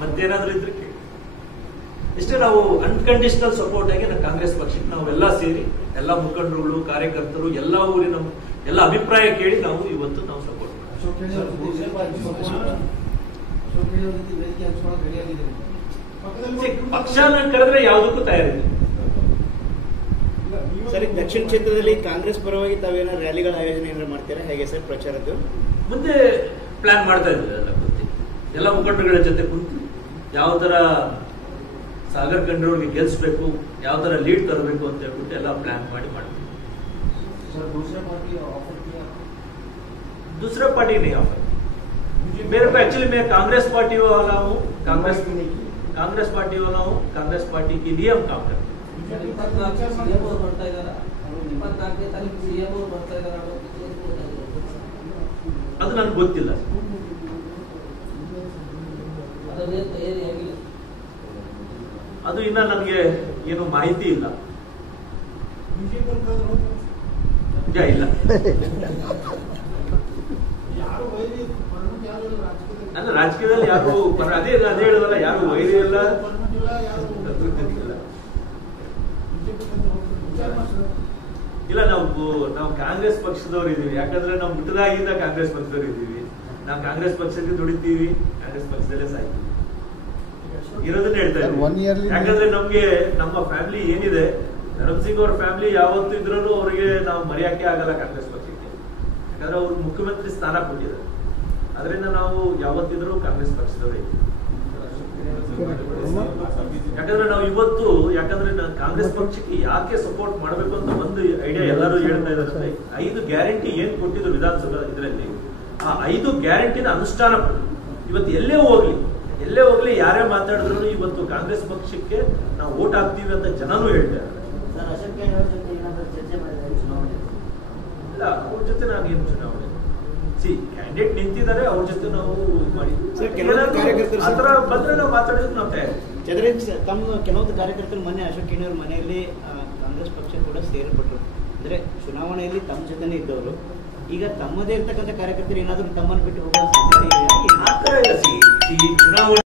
ಮತ್ತೇನಾದ್ರೂ ಇದ್ರೆ ಕೇಳಿ. ಇಷ್ಟೇ. ನಾವು ಅನ್ಕಂಡೀಷನಲ್ ಸಪೋರ್ಟ್ ಆಗಿ ಕಾಂಗ್ರೆಸ್ ಪಕ್ಷಕ್ಕೆ ನಾವೆಲ್ಲ ಸೇರಿ ಎಲ್ಲ ಮುಖಂಡರುಗಳು, ಕಾರ್ಯಕರ್ತರು, ಎಲ್ಲ ಊರಿನ ಎಲ್ಲ ಅಭಿಪ್ರಾಯ ಕೇಳಿ ನಾವು ಇವತ್ತು ನಾವು ಸಪೋರ್ಟ್ ಪಕ್ಷನ ಕರೆದ್ರೆ ಯಾವುದಕ್ಕೂ ತಯಾರಿದೆ. ಸರಿ, ದಕ್ಷಿಣ ಕ್ಷೇತ್ರದಲ್ಲಿ ಕಾಂಗ್ರೆಸ್ ಪರವಾಗಿ ತಾವೇನೋ ರ್ಯಾಲಿಗಳ ಆಯೋಜನೆ ಏನಾದ್ರು ಮಾಡ್ತೀರಾ? ಹೇಗೆ ಸರ್ ಪ್ರಚಾರದ್ದು? ಮುಂದೆ ಪ್ಲಾನ್ ಮಾಡ್ತಾ ಇದ್ದೀವಿ. ಎಲ್ಲ ಕುಂತು ಎಲ್ಲ ಮುಖಂಡರುಗಳ ಜೊತೆ ಕುಂತು ಯಾವ ತರ ಸಾಗರ್ ಖಂಡ್ರವ್ರಿಗೆ ಗೆಲ್ಸ್ಬೇಕು, ಯಾವ ತರ ಲೀಡ್ ತರಬೇಕು ಅಂತ ಹೇಳ್ಬಿಟ್ಟು ಎಲ್ಲ ಪ್ಲಾನ್ ಮಾಡಿ ಮಾಡ್ತೀವಿ. दूसरा पार्टी नहीं ऑफर मेरे को एक्चुअली मैं कांग्रेस पार्टी वाला हूँ, कांग्रेस पार्टी वाला हूँ, कांग्रेस पार्टी के लिए हम काम करते हैं. ಅದು ನನಗೆ ಗೊತ್ತಿಲ್ಲ. ಅದು ಇನ್ನ ನನಗೆ ಏನು ಮಾಹಿತಿ ಇಲ್ಲ. ಇಲ್ಲ ಅಲ್ಲ, ರಾಜಕೀಯದಲ್ಲಿ ಯಾರು ಅದೇ ಹೇಳೋದಲ್ಲ, ಯಾರು ವೈರಿ ಇಲ್ಲ. ಇಲ್ಲ, ನಾವು ಕಾಂಗ್ರೆಸ್ ಪಕ್ಷದವ್ರು ಇದೀವಿ. ಯಾಕಂದ್ರೆ ನಾವು ಹುಟ್ಟದಾಗಿಂದ ಕಾಂಗ್ರೆಸ್ ಪಕ್ಷದವ್ರು ಇದೀವಿ. ನಾವು ಕಾಂಗ್ರೆಸ್ ಪಕ್ಷಕ್ಕೆ ದುಡಿತೀವಿ, ಕಾಂಗ್ರೆಸ್ ಪಕ್ಷದಲ್ಲೇ ಸಾಯ್ತೀವಿ. ಇರೋದನ್ನ ಹೇಳ್ತಾ ಇದ್ದೀವಿ. ಯಾಕಂದ್ರೆ ನಮ್ಗೆ ನಮ್ಮ ಫ್ಯಾಮಿಲಿ ಏನಿದೆ, ಧರ್ಮ್ ಸಿಂಗ್ ಅವ್ರ ಫ್ಯಾಮಿಲಿ ಯಾವತ್ತೂ ಇದ್ರೂ ಅವರಿಗೆ ನಾವು ಮರೆಯಕ್ಕೆ ಆಗಲ್ಲ ಕಾಂಗ್ರೆಸ್ ಪಕ್ಷಕ್ಕೆ. ಯಾಕಂದ್ರೆ ಅವ್ರು ಮುಖ್ಯಮಂತ್ರಿ ಸ್ಥಾನ ಕೊಟ್ಟಿದ್ದಾರೆ. ಅದರಿಂದ ನಾವು ಯಾವತ್ತಿದ್ರೂ ಕಾಂಗ್ರೆಸ್ ಪಕ್ಷದವರೇ. ಯಾಕಂದ್ರೆ ನಾವು ಇವತ್ತು ಕಾಂಗ್ರೆಸ್ ಪಕ್ಷಕ್ಕೆ ಯಾಕೆ ಸಪೋರ್ಟ್ ಮಾಡಬೇಕು ಅಂತ ಒಂದು ಐಡಿಯಾ ಎಲ್ಲರೂ ಹೇಳ್ತಾ ಇದ್ದಾರೆ. 5 ಗ್ಯಾರಂಟಿ ಏನ್ ಕೊಟ್ಟಿದ್ರು ವಿಧಾನಸಭಾ ಇದರಲ್ಲಿ, ಆ 5 ಗ್ಯಾರಂಟಿನ ಅನುಷ್ಠಾನ ಇವತ್ತು ಎಲ್ಲೇ ಹೋಗ್ಲಿ ಯಾರೇ ಮಾತಾಡಿದ್ರು ಇವತ್ತು ಕಾಂಗ್ರೆಸ್ ಪಕ್ಷಕ್ಕೆ ನಾವು ವೋಟ್ ಹಾಕ್ತೀವಿ ಅಂತ ಜನನೂ ಹೇಳ್ತಾರೆ. ಇಲ್ಲ, ಅವ್ರ ಜೊತೆ ನಾವೇನು ಚುನಾವಣೆ ಕ್ಯಾಂಡಿಡೇಟ್ ನಿಂತಿದ್ದಾರೆ, ಅವ್ರ ಜೊತೆ ನಾವು ಆತರ ಬಂದ್ರೆ ನಾವು ಮಾತಾಡೋದಕ್ಕೆ ನಾವು ತಯಾರಿ. ತಮ್ಮ ಕೆಲವೊಂದು ಕಾರ್ಯಕರ್ತರು ಮೊನ್ನೆ ಅಶೋಕ್ ಕಿಣಿಯವ್ರ ಮನೆಯಲ್ಲಿ ಕಾಂಗ್ರೆಸ್ ಪಕ್ಷ ಕೂಡ ಸೇರ್ಪಟ್ರು. ಅಂದ್ರೆ ಚುನಾವಣೆಯಲ್ಲಿ ತಮ್ಮ ಜೊತೆನೇ ಇದ್ದವರು ಈಗ ತಮ್ಮದೇ ಇರ್ತಕ್ಕಂಥ ಕಾರ್ಯಕರ್ತರು ಏನಾದ್ರು ತಮ್ಮನ್ನು ಬಿಟ್ಟು ಹೋಗುವ ಸಾಧ್ಯತೆ ಇದೆ? ಚುನಾವಣೆ